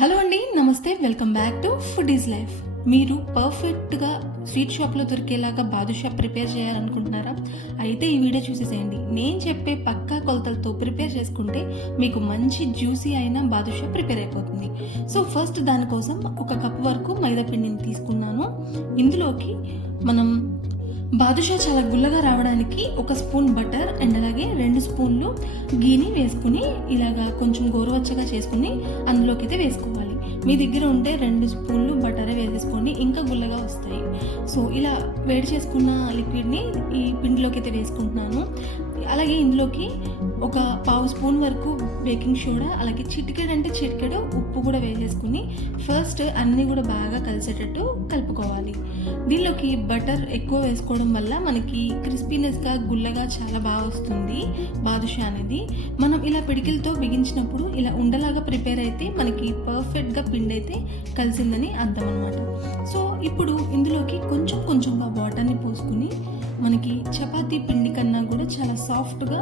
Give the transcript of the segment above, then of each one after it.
Hello అండి, నమస్తే. Welcome back to food is life. మీరు పర్ఫెక్ట్గా స్వీట్ షాప్లో దొరికేలాగా బాదుషా ప్రిపేర్ చేయాలనుకుంటున్నారా? అయితే ఈ వీడియో చూసేసేయండి. నేను చెప్పే పక్కా కొలతలతో ప్రిపేర్ చేసుకుంటే మీకు మంచి జ్యూసీ అయిన బాదుషా ప్రిపేర్ అయిపోతుంది. సో ఫస్ట్ దానికోసం 1 కప్ వరకు మైదా పిండిని తీసుకున్నాను. ఇందులోకి మనం బాదుషా చాలా గుల్లగా రావడానికి 1 స్పూన్ బటర్ అండ్ అలాగే 2 స్పూన్లు గీని వేసుకుని ఇలాగా కొంచెం గోరువెచ్చగా చేసుకుని అందులోకి అయితే వేసుకోవాలి. మీ దగ్గర ఉంటే 2 స్పూన్లు బటరే వేసేసుకోండి, ఇంకా గుల్లగా వస్తాయి. సో ఇలా వేడి చేసుకున్న లిక్విడ్ని ఈ పిండిలోకి అయితే వేసుకుంటున్నాను. అలాగే ఇందులోకి 1/2 స్పూన్ వరకు బేకింగ్ సోడా, అలాగే చిటికెడు ఉప్పు కూడా వేసేసుకుని ఫస్ట్ అన్నీ కూడా బాగా కలిసేటట్టు కలుపుకోవాలి. దీనిలోకి బటర్ ఎక్కువ వేసుకోవడం వల్ల మనకి క్రిస్పీనెస్గా గుల్లగా చాలా బాగా వస్తుంది బాదుషా అనేది. మనం ఇలా పిడికిలతో బిగించినప్పుడు ఇలా ఉండలాగా ప్రిపేర్ అయితే మనకి పర్ఫెక్ట్గా పిండి అయితే కలిసిందని అర్థం అనమాట. సో ఇప్పుడు ఇందులోకి కొంచెంగా వాటర్ని పోసుకుని మనకి చపాతీ పిండి కన్నా కూడా చాలా సాఫ్ట్గా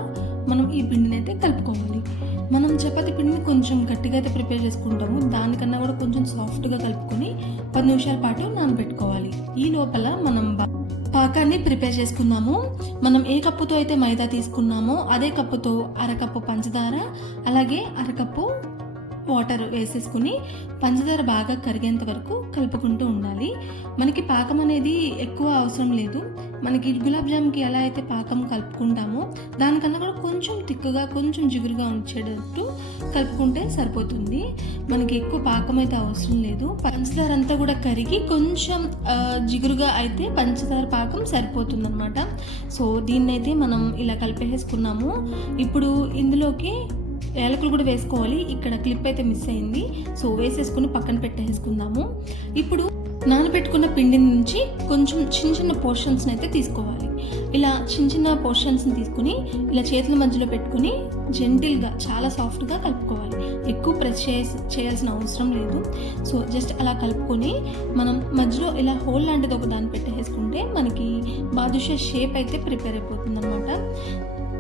మనం ఈ పిండిని అయితే కలుపుకోవాలి. మనం చపాతీ పిండిని కొంచెం గట్టిగా అయితే ప్రిపేర్ చేసుకుంటాము, దానికన్నా కూడా కొంచెం సాఫ్ట్గా కలుపుకొని 10 నిమిషాల పాటు నానబెట్టుకోవాలి. ఈ లోపల మనం పాకాన్ని ప్రిపేర్ చేసుకుందాము. మనం ఏ కప్పుతో అయితే మైదా తీసుకున్నామో అదే కప్పుతో 1/2 కప్పు పంచదార, అలాగే 1/2 కప్పు వాటర్ వేసేసుకుని పంచదార బాగా కరిగేంత వరకు కలుపుకుంటూ ఉండాలి. మనకి పాకం అనేది ఎక్కువ అవసరం లేదు. మనకి గులాబ్ జామ్కి ఎలా అయితే పాకం కలుపుకుంటామో దానికన్నా కూడా కొంచెం తిక్కుగా, కొంచెం జిగురుగా ఉంచేటట్టు కలుపుకుంటే సరిపోతుంది. మనకి ఎక్కువ పాకం అయితే అవసరం లేదు. పంచదార అంతా కూడా కరిగి కొంచెం జిగురుగా అయితే పంచదార పాకం సరిపోతుంది అనమాట. సో దీన్నైతే మనం ఇలా కలిపేసుకున్నాము. ఇప్పుడు ఇందులోకి యాలకులు కూడా వేసుకోవాలి. ఇక్కడ క్లిప్ అయితే మిస్ అయింది, సో వేసేసుకుని పక్కన పెట్టేసుకుందాము. ఇప్పుడు నానబెట్టుకున్న పిండి నుంచి కొంచెం చిన్న పోర్షన్స్ని అయితే తీసుకోవాలి. ఇలా చిన్న పోర్షన్స్ని తీసుకుని ఇలా చేతుల మధ్యలో పెట్టుకుని జెంటిల్గా చాలా సాఫ్ట్గా కలుపుకోవాలి. ఎక్కువ ప్రెస్ చేయాల్సిన అవసరం లేదు. సో జస్ట్ అలా కలుపుకొని మనం మధ్యలో ఇలా హోల్ లాంటిది ఒక దాన్ని పెట్టేసుకుంటే మనకి బాదుషా షేప్ అయితే ప్రిపేర్ అయిపోతుంది అనమాట.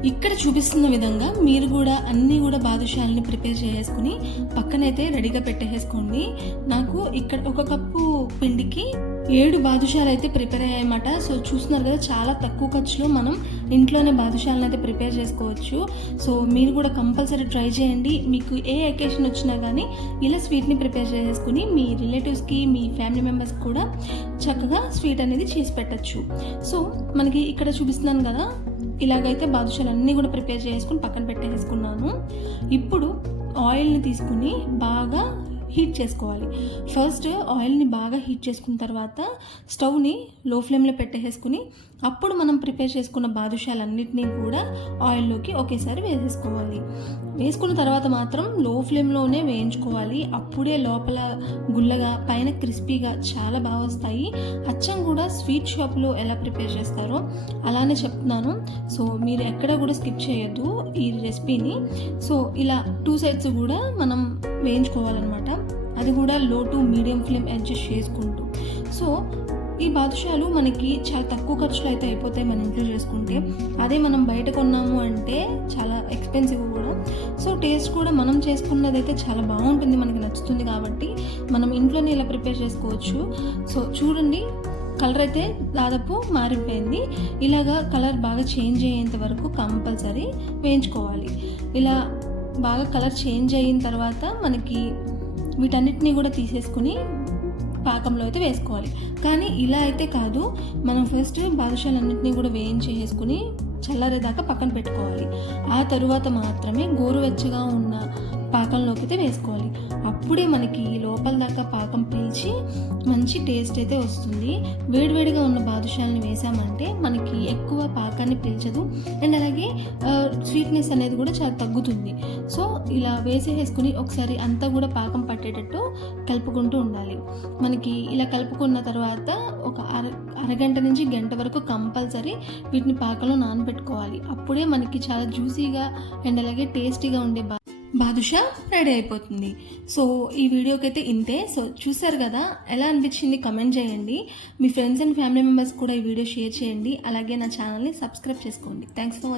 ఇక్కడ చూపిస్తున్న విధంగా మీరు కూడా అన్నీ కూడా బాదుషాలని ప్రిపేర్ చేసుకుని పక్కనైతే రెడీగా పెట్టేసుకోండి. నాకు ఇక్కడ 1 కప్పు పిండికి 7 బాదుషాలు అయితే ప్రిపేర్ అయ్యాయన్నమాట. సో చూస్తున్నారు కదా, చాలా తక్కువ ఖర్చులో మనం ఇంట్లోనే బాదుషాలను అయితే ప్రిపేర్ చేసుకోవచ్చు. సో మీరు కూడా కంపల్సరీ ట్రై చేయండి. మీకు ఏ అకేషన్ వచ్చినా కానీ ఇలా స్వీట్ని ప్రిపేర్ చేసుకుని మీ రిలేటివ్స్కి, మీ ఫ్యామిలీ మెంబర్స్కి కూడా చక్కగా స్వీట్ అనేది చేసి పెట్టచ్చు. సో మనకి ఇక్కడ చూపిస్తున్నాను కదా, ఇలాగైతే బాదుషాలు అన్నీ కూడా ప్రిపేర్ చేసుకుని పక్కన పెట్టేసుకున్నాను. ఇప్పుడు ఆయిల్ని తీసుకుని బాగా హీట్ చేసుకోవాలి. ఫస్ట్ ఆయిల్ని బాగా హీట్ చేసుకున్న తర్వాత స్టవ్ని లో ఫ్లేమ్లో పెట్టేసుకుని అప్పుడు మనం ప్రిపేర్ చేసుకున్న బాదుషాలన్నింటినీ కూడా ఆయిల్లోకి ఒకేసారి వేసేసుకోవాలి. వేసుకున్న తర్వాత మాత్రం లో ఫ్లేమ్లోనే వేయించుకోవాలి. అప్పుడే లోపల గుల్లగా, పైన క్రిస్పీగా చాలా బాగా వస్తాయి. అచ్చం కూడా స్వీట్ షాప్లో ఎలా ప్రిపేర్ చేస్తారో అలానే చెప్తున్నాను. సో మీరు ఎక్కడ కూడా స్కిప్ చేయొద్దు ఈ రెసిపీని. సో ఇలా 2 సైడ్స్ కూడా మనం వేయించుకోవాలన్నమాట. అది కూడా లో టు మీడియం ఫ్లేమ్ అడ్జస్ట్ చేసుకుంటూ. సో ఈ బాదుషాలు మనకి చాలా తక్కువ ఖర్చులో అయితే అయిపోతాయి మన ఇంట్లో చేసుకుంటే. అదే మనం బయట కొన్నాము అంటే చాలా ఎక్స్పెన్సివ్ కూడా. సో టేస్ట్ కూడా మనం చేసుకున్నది అయితే చాలా బాగుంటుంది, మనకి నచ్చుతుంది. కాబట్టి మనం ఇంట్లోనే ఇలా ప్రిపేర్ చేసుకోవచ్చు. సో చూడండి, కలర్ అయితే దాదాపు మారిపోయింది. ఇలాగా కలర్ బాగా చేంజ్ అయ్యేంత వరకు కంపల్సరీ వేయించుకోవాలి. ఇలా బాగా కలర్ చేంజ్ అయిన తర్వాత మనకి వీటన్నిటినీ కూడా తీసేసుకుని పాకంలో అయితే వేసుకోవాలి. కానీ ఇలా అయితే కాదు, మనం ఫస్ట్ బాదుషాలన్నింటినీ కూడా వేయించేసుకుని చల్లారేదాకా పక్కన పెట్టుకోవాలి. ఆ తరువాత మాత్రమే గోరువెచ్చగా ఉన్న పాకంలోకి అయితే వేసుకోవాలి. అప్పుడే మనకి లోపల దాకా పాకం పీల్చి మంచి టేస్ట్ అయితే వస్తుంది. వేడివేడిగా ఉన్న బాదుషాలని వేసామంటే మనకి ఎక్కువ పాకాన్ని పీల్చదు అండ్ అలాగే స్వీట్నెస్ అనేది కూడా చాలా తగ్గుతుంది. సో ఇలా వేసేసుకుని ఒకసారి అంతా కూడా పాకం పట్టేటట్టు కలుపుకుంటూ ఉండాలి. మనకి ఇలా కలుపుకున్న తర్వాత ఒక అరగంట నుంచి గంట వరకు కంపల్సరీ వీటిని పాకంలో నానబెట్టుకోవాలి. అప్పుడే మనకి చాలా జ్యూసీగా అండ్ అలాగే టేస్టీగా ఉండే బాదుషా రెడీ అయిపోతుంది. సో ఈ వీడియోకి అయితే ఇంతే. సో చూసారు కదా, ఎలా అనిపించింది కమెంట్ చేయండి. మీ ఫ్రెండ్స్ అండ్ ఫ్యామిలీ మెంబర్స్ కూడా ఈ వీడియో షేర్ చేయండి. అలాగే నా ఛానల్ని సబ్స్క్రైబ్ చేసుకోండి. Thanks for